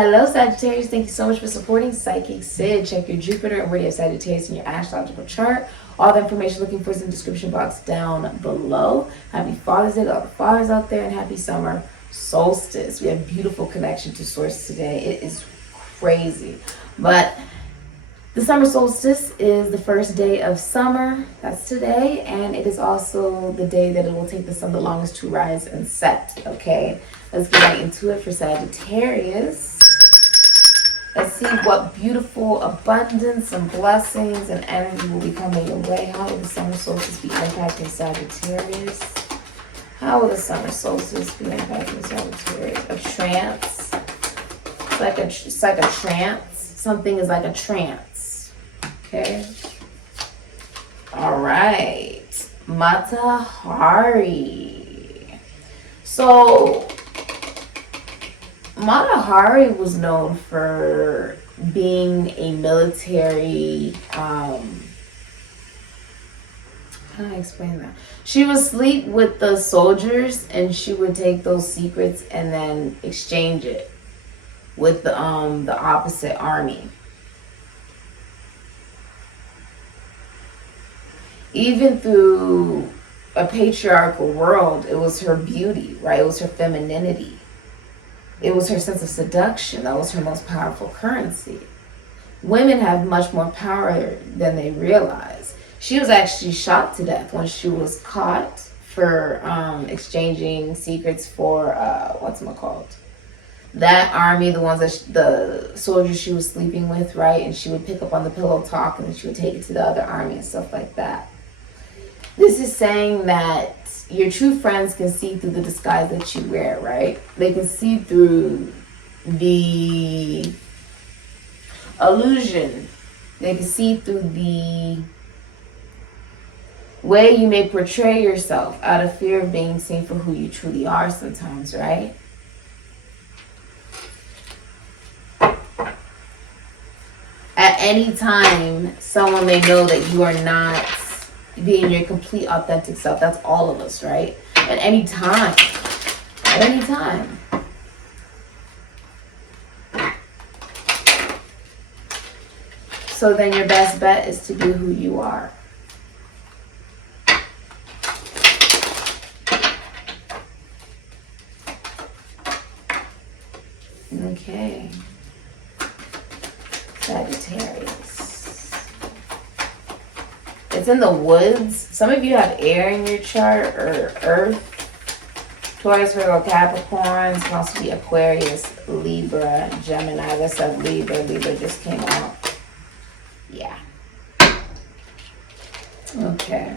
Hello, Sagittarius. Thank you so much for supporting SIKIKSYD. Check your Jupiter and where you have Sagittarius in your astrological chart. All the information looking for is in the description box down below. Happy Father's Day to all the fathers out there, and happy summer solstice. We have beautiful connection to Source today. It is crazy. But the summer solstice is the first day of summer. That's today. And it is also the day that it will take the sun the longest to rise and set. Okay, let's get right into it for Sagittarius. Let's see what beautiful abundance and blessings and energy will be coming your way. How will the summer solstice be impacting Sagittarius? How will the summer solstice be impacting Sagittarius? A trance. It's like a trance. Something is like a trance. Okay. All right. Mata Hari. So Mata Hari was known for being a military, how can I explain that? She would sleep with the soldiers and she would take those secrets and then exchange it with the opposite army. Even through a patriarchal world, it was her beauty, right? It was her femininity. It was her sense of seduction. That was her most powerful currency. Women have much more power than they realize. She was actually shot to death when she was caught for exchanging secrets for, whatchamacallit? That army, the ones that the soldiers she was sleeping with, right? And she would pick up on the pillow talk and then she would take it to the other army and stuff like that. This is saying that your true friends can see through the disguise that you wear, right? They can see through the illusion. They can see through the way you may portray yourself out of fear of being seen for who you truly are sometimes, right? At any time, someone may know that you are not being your complete authentic self. That's all of us, right? At any time. At any time. So then your best bet is to be who you are. Okay. Sagittarius. It's in the woods. Some of you have air in your chart or earth. Taurus, Virgo, Capricorn. It can also be Aquarius, Libra, Gemini. Let's have Libra. Libra just came out. Yeah. Okay.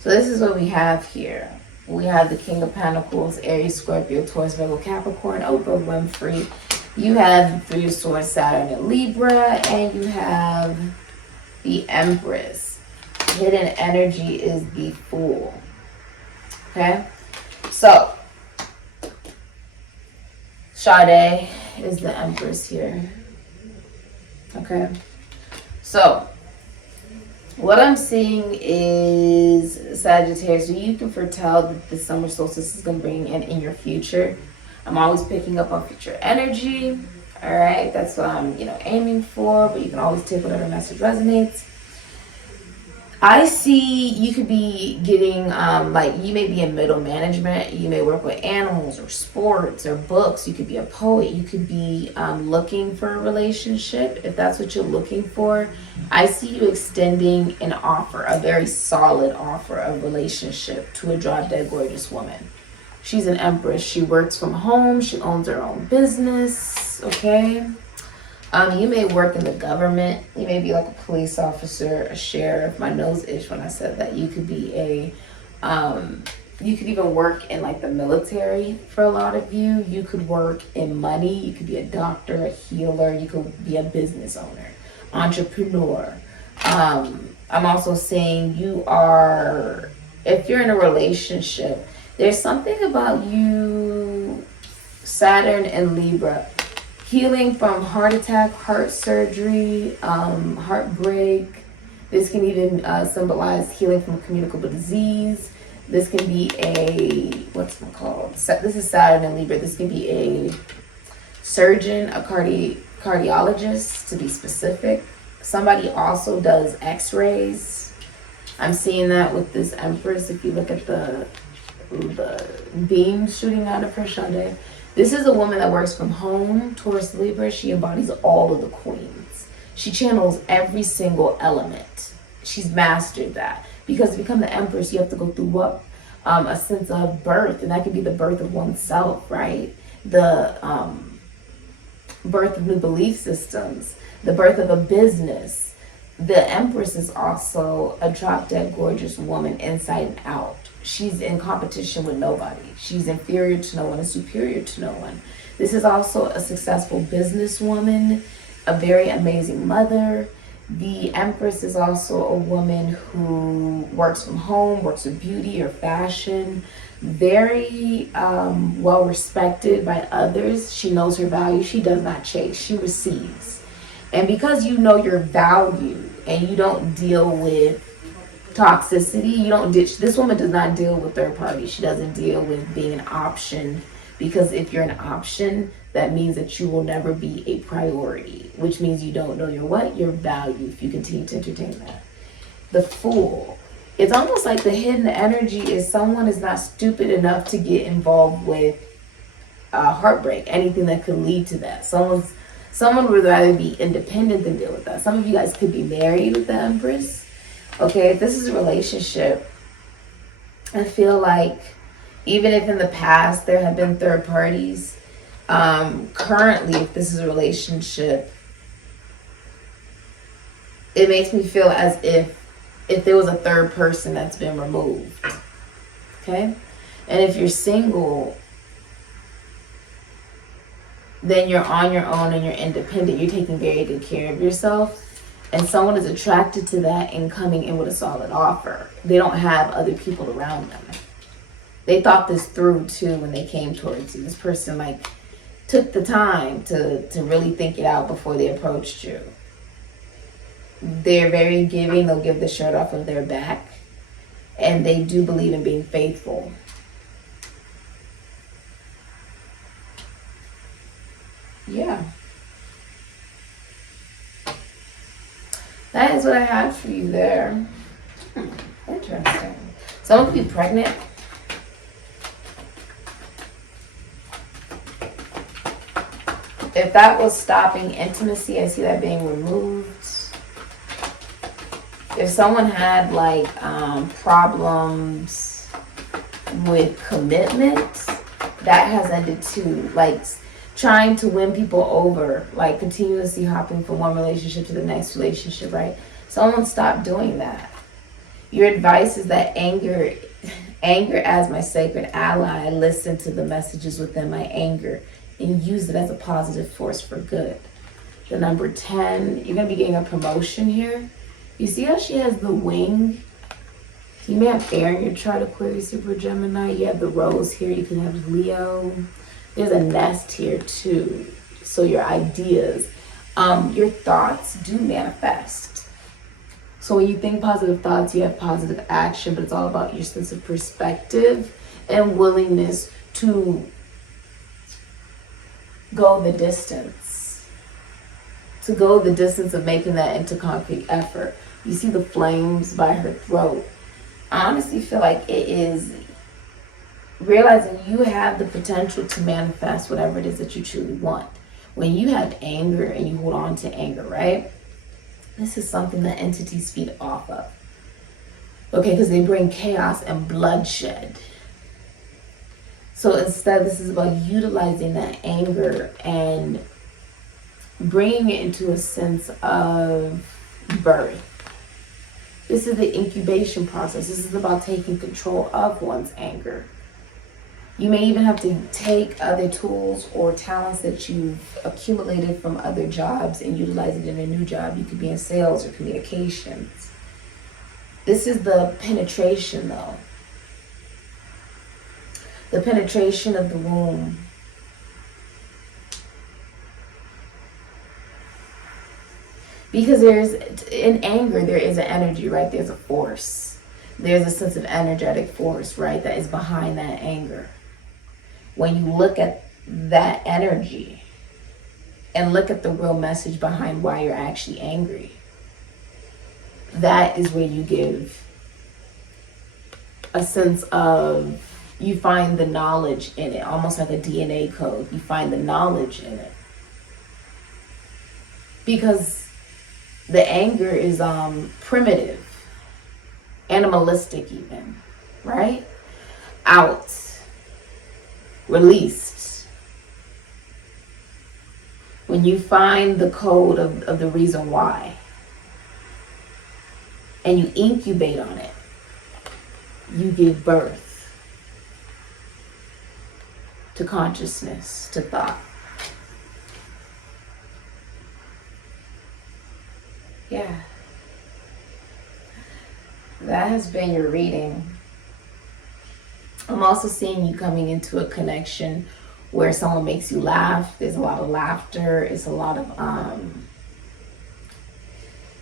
So this is what we have here. We have the King of Pentacles, Aries, Scorpio, Taurus, Virgo, Capricorn, Oprah Winfrey. You have Three of Swords, Saturn, and Libra. And you have the Empress. Hidden energy is the Fool. Okay? So, Sade is the Empress here. Okay? So, what I'm seeing is Sagittarius. So you can foretell that the summer solstice is going to bring in your future. I'm always picking up on future energy. All right, that's what I'm, aiming for. But you can always take whatever message resonates. I see you could be getting, you may be in middle management. You may work with animals or sports or books. You could be a poet. You could be looking for a relationship. If that's what you're looking for, I see you extending an offer, a very solid offer of relationship to a drop-dead gorgeous woman. She's an Empress. She works from home. She owns her own business. Okay. You may work in the government. You may be like a police officer, a sheriff. My nose itched when I said that. You could be you could even work in like the military for a lot of you. You could work in money. You could be a doctor, a healer. You could be a business owner, entrepreneur. I'm also saying if you're in a relationship, there's something about you, Saturn and Libra, healing from heart attack, heart surgery, heartbreak. This can even symbolize healing from communicable disease. This can be a, what's it called? This is Saturn and Libra. This can be a surgeon, a cardiologist, to be specific. Somebody also does x-rays. I'm seeing that with this Empress. If you look at the beam shooting out of her Shade. This is a woman that works from home. Taurus Libra. She embodies all of the queens. She channels every single element. She's mastered that. Because to become the Empress, you have to go through what? A sense of birth. And that could be the birth of oneself, right? The birth of new belief systems. The birth of a business. The Empress is also a drop-dead gorgeous woman inside and out. She's in competition with nobody. She's inferior to no one and superior to no one. This is also a successful businesswoman, a very amazing mother. The Empress is also a woman who works from home, works with beauty or fashion, very well respected by others. She knows her value. She does not chase. She receives. And because you know your value and you don't deal with toxicity, you don't ditch. This woman does not deal with third parties. She doesn't deal with being an option, because if you're an option, that means that you will never be a priority, which means you don't know your what? Your value if you continue to entertain that. The Fool. It's almost like the hidden energy is someone is not stupid enough to get involved with heartbreak, anything that could lead to that. Someone would rather be independent than deal with that. Some of you guys could be married with the Empress. Okay, if this is a relationship, I feel like even if in the past there have been third parties, currently, if this is a relationship, it makes me feel as if there was a third person that's been removed. Okay? And if you're single, then you're on your own and you're independent. You're taking very good care of yourself. And someone is attracted to that and coming in with a solid offer. They don't have other people around them. They thought this through too when they came towards you. This person took the time to really think it out before they approached you. They're very giving. They'll give the shirt off of their back. And they do believe in being faithful. Yeah. That is what I have for you there. Interesting. Someone could be pregnant. If that was stopping intimacy, I see that being removed. If someone had problems with commitment, that has ended too. Trying to win people over, continuously hopping from one relationship to the next relationship, right? Someone stop doing that. Your advice is that anger as my sacred ally, I listen to the messages within my anger and use it as a positive force for good. The number 10, you're going to be getting a promotion here. You see how she has the wing? You may have air in your chart, Aquarius, Super Gemini. You have the rose here. You can have Leo. There's a nest here too. So your ideas, your thoughts do manifest. So when you think positive thoughts, you have positive action, but it's all about your sense of perspective and willingness to go the distance. To go the distance of making that into concrete effort. You see the flames by her throat. I honestly feel like it is realizing you have the potential to manifest whatever it is that you truly want. When you have anger and you hold on to anger, right? This is something that entities feed off of. Okay, because they bring chaos and bloodshed. So instead, this is about utilizing that anger and bringing it into a sense of birth. This is the incubation process. This is about taking control of one's anger. You may even have to take other tools or talents that you've accumulated from other jobs and utilize it in a new job. You could be in sales or communications. This is the penetration, though. The penetration of the womb. Because in anger, there is an energy, right? There's a force. there's a sense of energetic force, right, that is behind that anger. When you look at that energy and look at the real message behind why you're actually angry, that is where you give a sense of, you find the knowledge in it, almost like a DNA code. You find the knowledge in it. Because the anger is primitive, animalistic even, right? Out, released. When you find the code of the reason why, and you incubate on it, you give birth to consciousness, to thought. Yeah. That has been your reading. I'm also seeing you coming into a connection where someone makes you laugh. There's a lot of laughter. It's a lot of,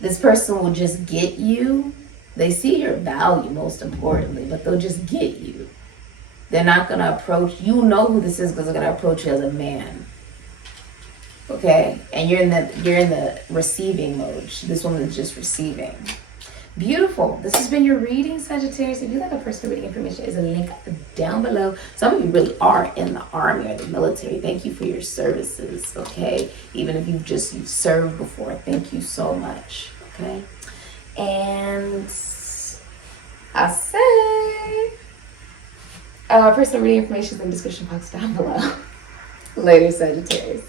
this person will just get you. They see your value, most importantly, but they'll just get you. They're not going to approach, you know who this is because they're going to approach you as a man. Okay? And you're in the receiving mode. This woman is just receiving. Beautiful. This has been your reading, Sagittarius. If you'd like a personal reading, information is a link down below. Some of you really are in the army or the military. Thank you for your services, okay? Even if you've served before, thank you so much, okay? And I say, personal reading information is in the description box down below. Later, Sagittarius.